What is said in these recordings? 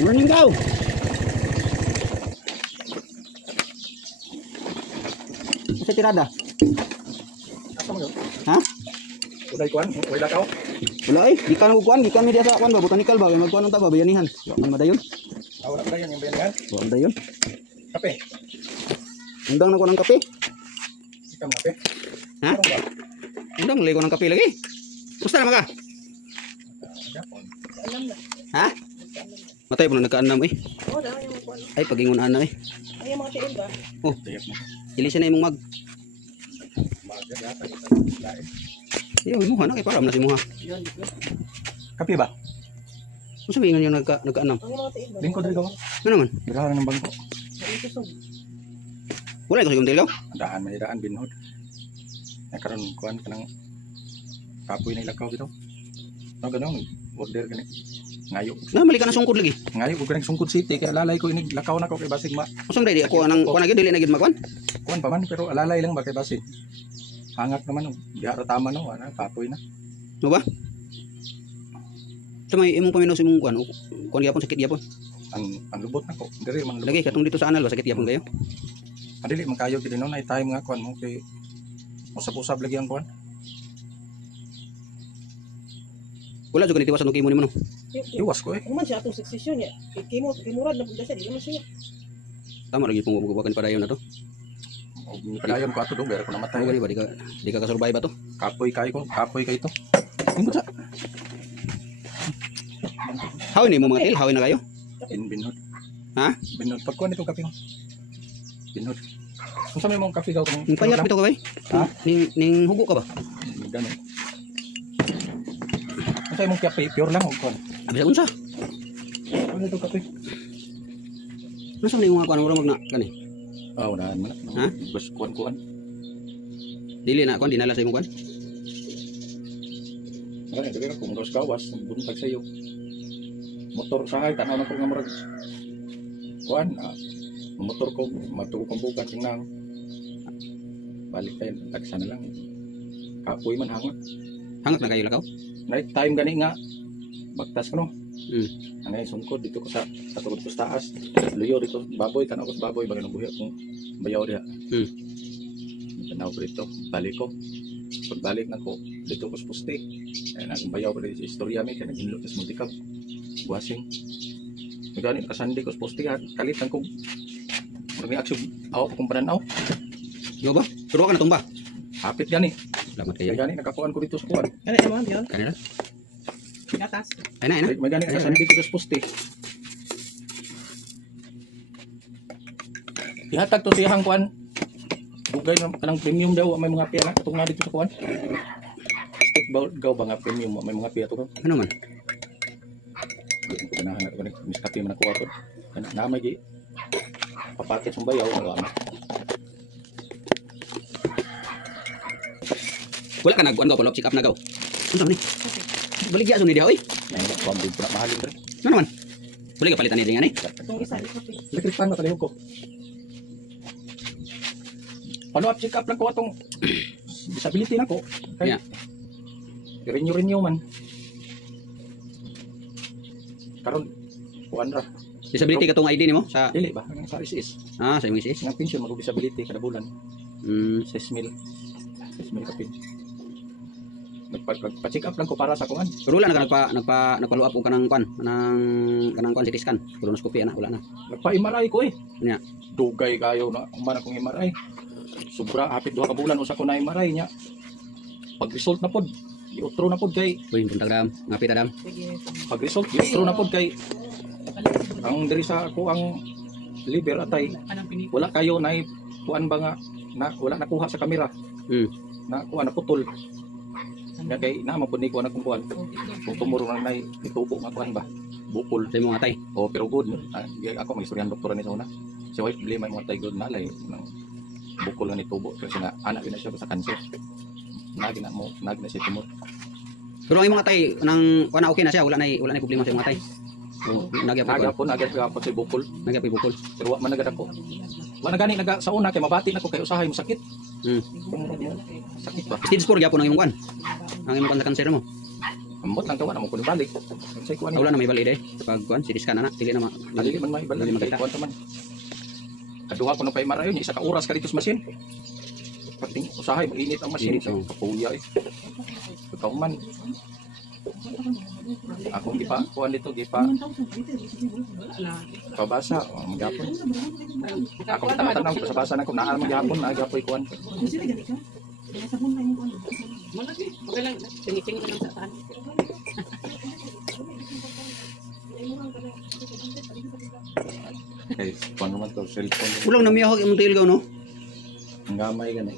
Morning daw. Sa tirada. Asa mo yun? Ha? Uday kuan, uday lakaw. Wala eh, gikan ko kuan, gikan media sa kuan ba botanical ba, magkuan unta ba bayanihan. Wa madayon. Wala pa yan yung bayan. Wa madayon. Kape. Undang na ko ng kape. Ikam kape. Ha? Undang lagi ko ng kape lagi. Gusto na maka? Ha? Matay po na nagkaanam eh. Oo, dahil yung kuwan. Ay, pagingon ana eh. Ay, yung mga tiil ba? Oh, Tiyak mo. ilisan na imong mag. Bagay yata ito. Lain. Iyo, imuha na kay param na si imuha. Yun, di ba? Kape ba? Kung sabihin nga yung nagkaanam. Ang mga tiil ba? Lingkod rin ko. Ano naman? Dagahan ng bangko. Itusog. Wala ito sa tilaw. Daan may daan binhod. Nakaroon kuan kanang kapoy na ilakaw bitaw. No ganun order gani. Ngayo. Na mali ka na sungkod lagi. Ngayo ko kanang Sungkod City kaya alalay ko inig lakaw na ko kay basig ma. Usam dai di ako nang kuan gyud dili na gyud magkuan. Kuan pa man pero alalay lang ba kay basig. Hangat naman diha tama no ana kapoy na. No ba? Tumay imong paminaw sa imong kuan. Kuan gyapon sakit gyapon. Ang lubot na ko. Diri man lubot. Lagi katong dito sa anal ba sakit gyapon kayo. Adili man kayo kini no na time nga kuan mo kay usap-usap lagi ang kuan. Wala jud kanitiwas ano kimo nimo no. Iwas ko eh. Kung man siya atong succession niya, kimurad na punta siya, di naman siya. Tama lagi pong bubukan padayon na to. Padayon ko ato do pero ko namatay. Tayo gani ba di ka kasurvive ba to? Kapoy kay ko, kapoy kay to. Ingod sa Hawin mo mga til, hawin na kayo. binhod. Ha? Binhod pag kuan itong kape mo. Binhod. Kung sa may mong kape daw kung Ning payat bitaw ka bay? Ha? Ning hugo ka ba? Ganun. Kung sa mong kape pure lang og kuan. Abi sa unsa? Ano itong kape? Nasa ni mga kuan mag na kani? Ah, unahan man. Ha? Bus kuan. Dili na kuan dinala sa imong kuan. Ano dili ra kung dos gawas buntag sa iyo. Motor sahay tanaw na ko nga murag. Kuan motor ko matuo kong bukas nang balik tayo tagsa na lang. Kapoy man hangat. Hangat na kayo lakaw. Night time gani nga bagtas ko no. Hmm. Anay sungkod dito ko sa tugod ko sa taas. Luyo dito baboy tanaw ko sa baboy baga nang buhi kung bayaw diha. Tanaw ko dito balik ko. Pagbalik na ko dito ko sa poste. Ay nang bayaw ko dito sa istorya mi kay naginlo sa multikab. Buasing. Gani kasandi ko sa poste kalitan ko. Murag action aw kung pananaw. Yo ba? Pero ka na tumba. Hapit gani. Salamat kayo. Gani nakakuan ko dito sa kuan. Ano yung mga yun? Kanina. Gatas. Ay na. May gani kasandi ko sa poste. Ihatag to tiyang kuan. Bugay na kanang premium daw may mga piya na katong na dito sa kuan. Stick gaw ba nga premium may mga piya to. Ano man? Hindi ko ganahan ako ni miskapi man ako ato. Na may gi papaket sa bayaw wala. Wala ka nagkuan gaw follow up check up na gaw. Unsa man ni? Baligya so ni dia oy. Nay ko ang bigla mahal ito. Ano man? Buli ka palitan ni dingan ni. Itong isa, ito. Electric fan matalihog ko. Follow up check up lang ko atong disability na ko. Kaya renew man. Karon kuan ra. Disability katong ID nimo sa Dili ba sa ICS. sa imong sis. Ang pension mag disability kada bulan. 6,000. 6,000 ka pension. Nagpa-check up lang ko para sa kuan. Pero wala na ka nagpa-follow up og kanang kuan, kanang CT scan, colonoscopy ana wala na. Nagpa-MRI ko eh. Nya. Dugay kayo na man akong MRI. Sobra hapit 2 ka bulan usa ko na MRI nya. Pag result na pod, i-outro na pod kay Uy, puntag dam, ngapit dam. Sige. pag result i-outro na pod kay ang diri sa ako ang liver atay wala kayo na kuan ba nga na wala nakuha sa kamera. Na kuan na putol. Nga kay na mapud ni kuan akong kuan. Kung tumuro na nay itubo nga kuan ba. Bukol. Sa imong atay. Oh, pero good. Ako may istoryan doktor ni sa una. Si wife problema mo tay good na lay nang bukol nga ni tubo kasi na anak na siya sa cancer. Nagi na siya tumor. Pero ang imong atay nang kuan okay na siya, wala na problema sa imong atay. Nagapon sa bukol. Nagyapon bukol. Pero wa man nagad ako. Wa na gani naga sa una kay mabati nako kay usahay mo sakit. Sakit ba? Stage 4 gyapon ang imong kuan. Ang imong kuan sa cancer mo. Ambot lang tawa na mo kuno balik. Say kuan. Wala na may bali day. Kapag kuan, CT scan na. Dili na Dili man may balik. Dili makita. Kuan man. Kaduha ko na pa marayon isa ka oras ka dito sa machine. Pating usahay mag-init ang machine. Init, oo. Kapuya eh. Ikaw man. Akong gipa kuan dito gipa pabasa magyapon. Ako tanaw sa basa na ko naa magyapon na gyapoy kuan. Kay kuan naman to cellphone. Ulang na miyahog imong tilgaw no. Ang gamay gani.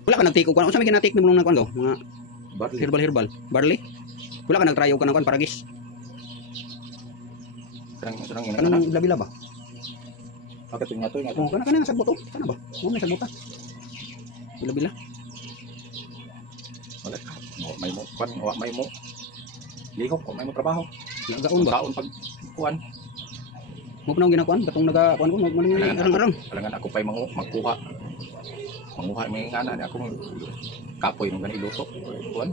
Wala ka nagtiko kuan. Unsa may ginatik nimo nang kuan gaw? Mga Barley. herbal. Barley. Wala ka nagtry og kanang kuan paragis. Sarang ina. Kanang labila ba? Bakit nga to nga to. Oh, kana sa buto. Kana ba? Mo may sa buta. Bila-bila. Wala ka. May mo kuan wa may mo. Lihok ko may mo trabaho. Nagaon ba? Taon pag kuan. Mo pa nang ginakuan katong naga kuan ko mo arang-arang. Alangan ako pa'y magkuha. Manguha may ngana ni akong kapoy nung ganito luto. Kuan.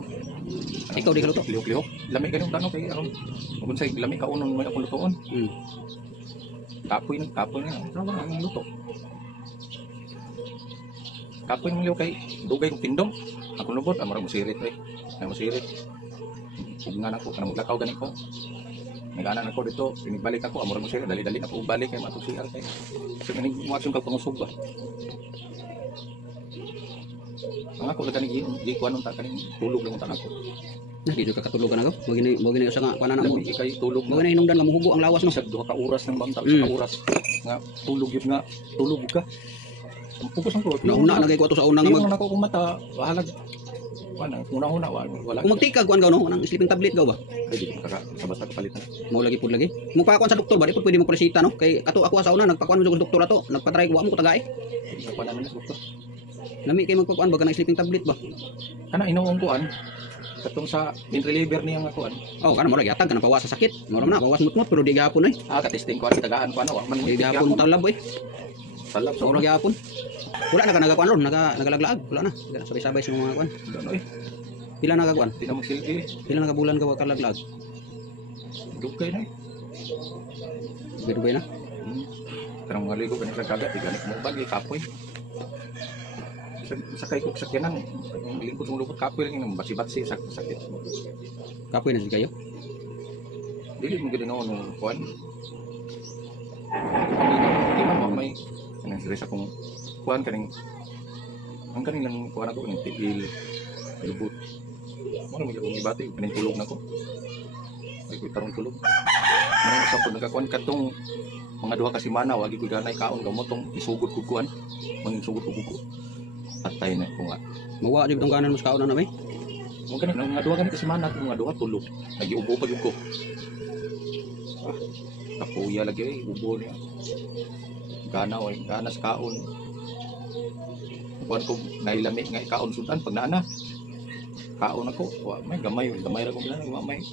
Ikaw di ka luto? Lihok-lihok. Lami ganun tanong kay aron. Kung say lami ka unon may akong lutoon. Kapoy na. Ano ba ang luto? Kapoy ng lihok kay dugay kong tindong. Ako lubot amara mo sirit eh. Na mo sirit. Ug nga nako kanang maglakaw gani ko. Nagana nako dito, pinibalik ako amara mo sirit dali-dali ako balik kay matusiar kay. So kaning mo kag pangusog ba. Ang ako lagi di kuan unta kaning tulog lang unta nako. Nah, di ka katulog ka na gaw. Mo gini usa nga kuan na mo. Kay tulog Mo gini hinungdan nga muhugo ang lawas no. sa duha ka oras nang bangta sa oras nga tulog yun nga tulog ka. Pugos ang ko. Nauna lagay ko ato sa unang Yung mag nako kung mata bahalag. Wala una wala. kung magtikag kuan gaw no, nang sleeping tablet gaw ba? Ay di ko kaka sa basta kapalitan. Mo lagi pud lagi. Mo pa kuan sa doktor ba, di pud pwede mo presita no. Kay ato ako sa una nagpakuan mo sa doktor ato, nagpatry ko mo ko tagay. Sa kuan namin sa doktor. Lami kay magpakuan ba kanang sleeping tablet ba? Kana inuong kuan katong sa pain reliever niya nga kuan. Oh, kana mo lagi atag kana pawas sa sakit. Mo na pawas mutmut pero di gahapon eh. Ka-testing kuan tagaan kuan wa man Di gahapon talab eh. talab So lagi gahapon. Wala na ka nagakuan ron, nagalaglaag, wala na. Sabay-sabay sa mga kuan. Doon eh. Pila nagakuan? Di na magsilbi. Pila nagabulan ka wa kalaglag? Dugay na. Dugay na. Karang mga ligo kanang sa kagat ganit mo bagi kapoy. Sakay ko sa sakyanan, lingkod ng lubot kapoy lang yung basi-basi sakit. Kapoy na si kayo. Dili mo ganoon nung kuan. Di man may kanang sila sa kung kuan kaning ang kaning lang kuan ako ng tigil lubot. Mo na mo ibati kaning tulog nako. Ay ko tarong tulog. Manang sa pud nagakuan katong mga duha ka semana wagi ko ganay kaon gamotong isugod ko kuan. Mangin sugod ko kuko. Patay na ko nga. Mawa di bitong kanan mo sa kaon na may. Mo gani nga duha gani ka semana ko nga duha tulog. Nagiubo pa gyud ko. Kapuya lagi ay ubo niya. Gana sa kaon. Kuan ko nailami nga kaon sudan pag naana. Kaon ako, wa may gamay ra ko bilang wa may.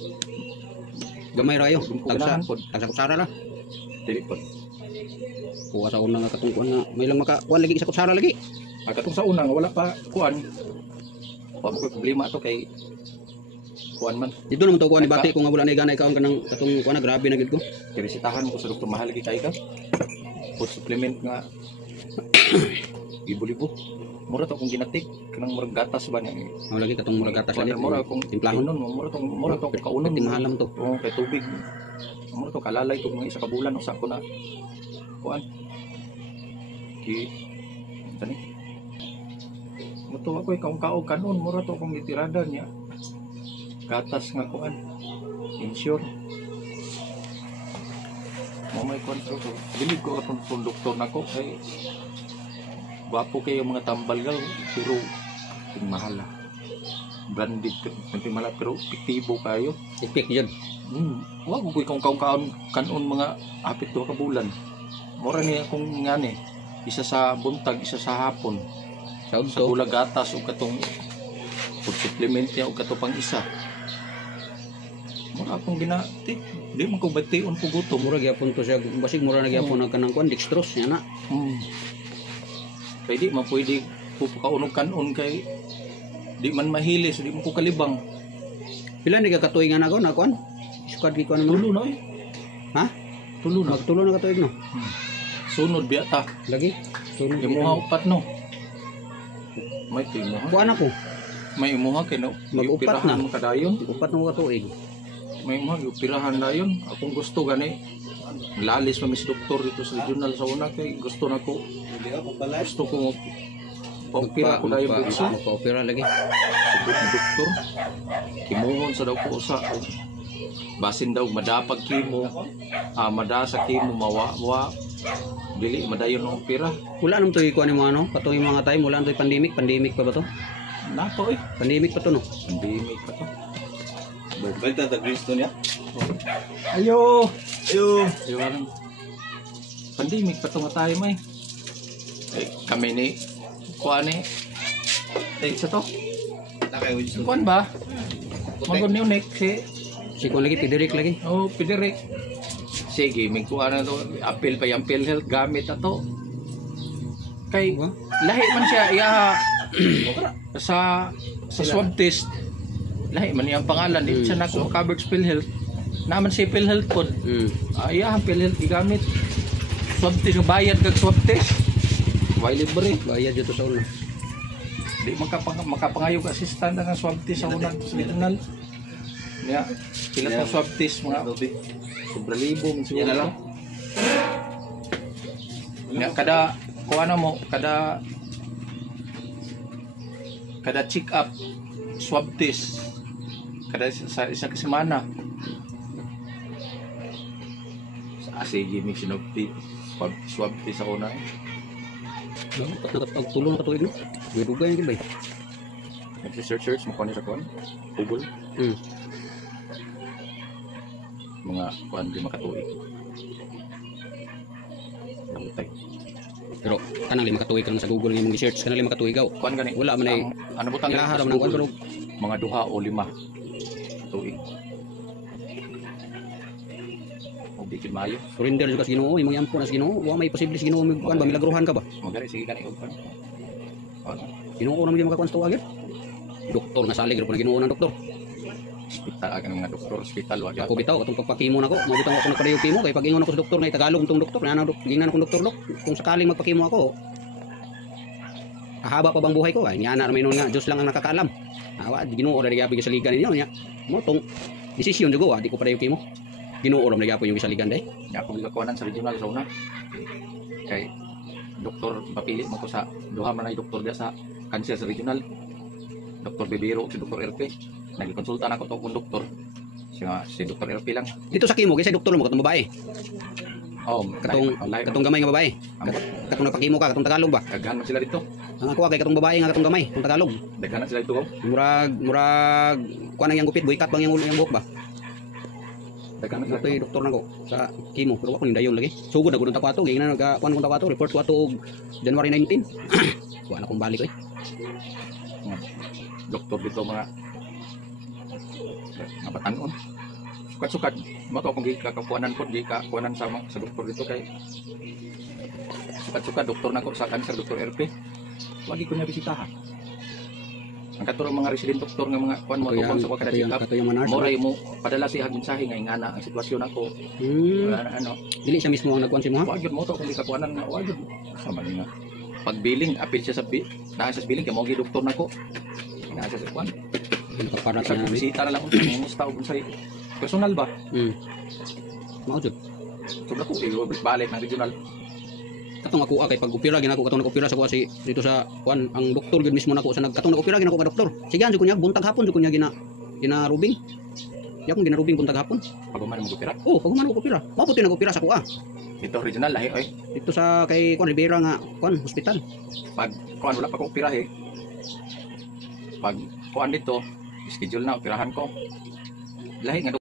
Gamay ra kayo. Ganahan pod. Tagsa kutsara la. Dili pod. Kuha sa una nga katong kuan nga may lang maka kuan lagi sa kutsara lagi. Katong sa una nga wala pa kuan. Wa mo ko problema to kay kuan man. Dito naman to kuan ni bati kung nga wala na ganay kaon kanang katong kuan na grabe na gid ko. Resitahan ko sa doktor mahal lagi kay ka. Food supplement nga libo-libo. Mura to kung ginatik kanang murag gatas ba niya. Mao lagi katong murag gatas lagi. Mura kung timplahon. Mura to kaunon Timahalam to. Oo, kay tubig. Mura to kalalay to mga isa ka bulan usa ko na kuan. Tani. Muto ako kaong kanon mura to kung gitirada niya. Gatas nga kuan. Insure. May kuan to. Dili ko atong doktor nako kay gwapo kayo mga tambal gal pero mahal. Branded mahal pero epektibo kayo. Epek yun. Wa ko kaong kanon mga hapit duha ka bulan. Mura niya kung ngani isa sa buntag, isa sa hapon. Sa Sa bulag gatas o katong food supplement niya o katong pang isa. Mura akong ginati. Di man ko bation po gutom. mura gyapon to siya basig mura na gyapon ang kanang kuan dextrose nya na. Kaya di man pwede pupukaunog kanon kay Di man mahilis, di man ko kalibang. Pila ni katuig nga nako na kuan? Sukad gi kuan no. Tulo na eh. Ha? Tulo na. Magtulo na katuig no. Sunod biya ta. Lagi. Sunod Imuha upat no. May timuha. kuan ako. May imuha kay no. Mag-upat na. Mo kadayon. Upat na katuig. May imuha pirahan dayon. Akong gusto gani. Lalis pa mis doktor dito sa regional sa una kay gusto nako. Gusto ko pagpira ko dayon bukso. Magpa-opera lagi. Subot ng doktor. Kimuhon sa daw ko sa basin daw madapag kimo. Madasa kimo mawa. Dili madayon ng opera. Wala naman to kuan mo ano? Katong mga time wala to pandemic pa ba to? Nato eh. Pandemic pa to no. Pandemic pa to. Balita ta Kristo niya. Ayo. Ayo. Ayun. Pandemic pa to nga tayo may. Kami ni kuan ni. Sa to. Nakay Winston. Kuan ba? Magon ni unik Si kuan lagi Federic lagi. Oh, Pidirek. Sige, may kuha na to. Appeal pa yung PhilHealth gamit na to. Kay, Diba? lahi man siya, sa swab test. Lahi man yung pangalan. Di siya na kung covered sa PhilHealth. Naman si PhilHealth po. Ang PhilHealth igamit. Swab test, bayad kag swab test. Why libre? Bayad dito sa una. Di makapangayog assistant ang swab test sa unang sa regional. Nga, pila na swab test mga sobra libo Yan na lang. Nga, kada kung ano mo, kada check up swab test kada sa isang semana. Sige, mix sinopti swab test sa una. Pagtulo na katuig no. Dugay yung gibay. Nag-search mo sa kuan Google. Mga kuan di makatuig. Namutay. Pero kanang lima katuig kan sa Google nga mong search kanang lima katuig gaw. Kuan gani. Wala man ay ano butang ilaharam ng kuan pero mga 2 o 5 tuig. Di kid mayo. surrender jud ka sa Ginoo, imong yampo na sa Ginoo. Wa may posible sa Ginoo mig kuan ba milagruhan ka ba? Magari sige gani og kuan. Ginoo na mo makakuan sa tuwa gyud. Doktor na salig ra po na Ginoo ng doktor. Hospital ang mga doktor, hospital wag. Ako bitaw katong pagpakimo nako, mo bitaw ako nagpadayo kimo kay pag ingon ako sa doktor na Tagalog tong doktor, na gingan akong doktor lok. Kung sakaling magpakimo ako, kahaba pa bang buhay ko ay niana ra may nga Dios lang ang nakakaalam. Awa Ginoo ra gyapon sa ligan ninyo nya. Mo tong desisyon jud ko, di ko padayo kimo. Ginoo ra gyapon yung isaligan day. Ya akong gilakuanan sa regional sa una. Kay doktor papili mo ko sa duha man ay doktor dia sa cancer sa regional. Dr. Bibiro si Dr. RP. Nagkonsulta na ko tong doktor. Si Dr. RP lang. Dito sa kimo kay sa doktor mo katong babae. Oh, Katong gamay nga babae. Katong nagpakimo ka katong Tagalog ba? Daghan man sila dito. Ang ako kay katong babae nga katong gamay, katong Tagalog. Daghan na sila dito ko. Murag kuan ang yang gupit, buikat bang yang buhok ba? Daghan na sila Ito yung doktor nako sa kimo, pero ako nindayon lagi. Sugod na gud ta ko ato, gina nag kuan ko ta ato, report ko ato og January 19. Kuan akong balik eh. Doktor dito mga batanon. Sukat-sukat. Maka kung gikakuanan ko, gikakuanan sa doktor dito kay sukat-sukat doktor nako sa cancer Dr. RP. Wagi ko niya bisitahan. Ang katulong mga resident doktor nga mga kuan mo tungkol sa kada check up. Kato yung manars. Moray mo padala si mensahe nga ingana ang sitwasyon ako. Ano, Dili siya mismo ang nagkuan si mo ha? wag yun mo to kung gikakuanan nga wag yun. Sama nga. Pag billing, apil siya sa nasa billing kay mo gi doktor nako. Nasa sa kuan. Nakaparat Sa niya. bisita na lang ko kumusta og unsay personal ba? Mao jud. Sobra ko balik ng regional. Katong ako kay pag opera ginako katong nag-opera sa kuha si dito sa kuan ang doktor gud mismo nako sa katong nag-opera ginako ka doktor. Sigan jud ko niya buntag hapon jud ko niya ginarubing. Di akong ginarubing buntag hapon. Pag man mo opera. Oh, pag man ako opera. Mao puti nag-opera sa kuha. Dito regional lahi oy. Dito sa kay kuan Rivera nga kuan hospital. Pag kuan wala pa ko operahe. Pag kuan dito, schedule na operahan ko. Lahi nga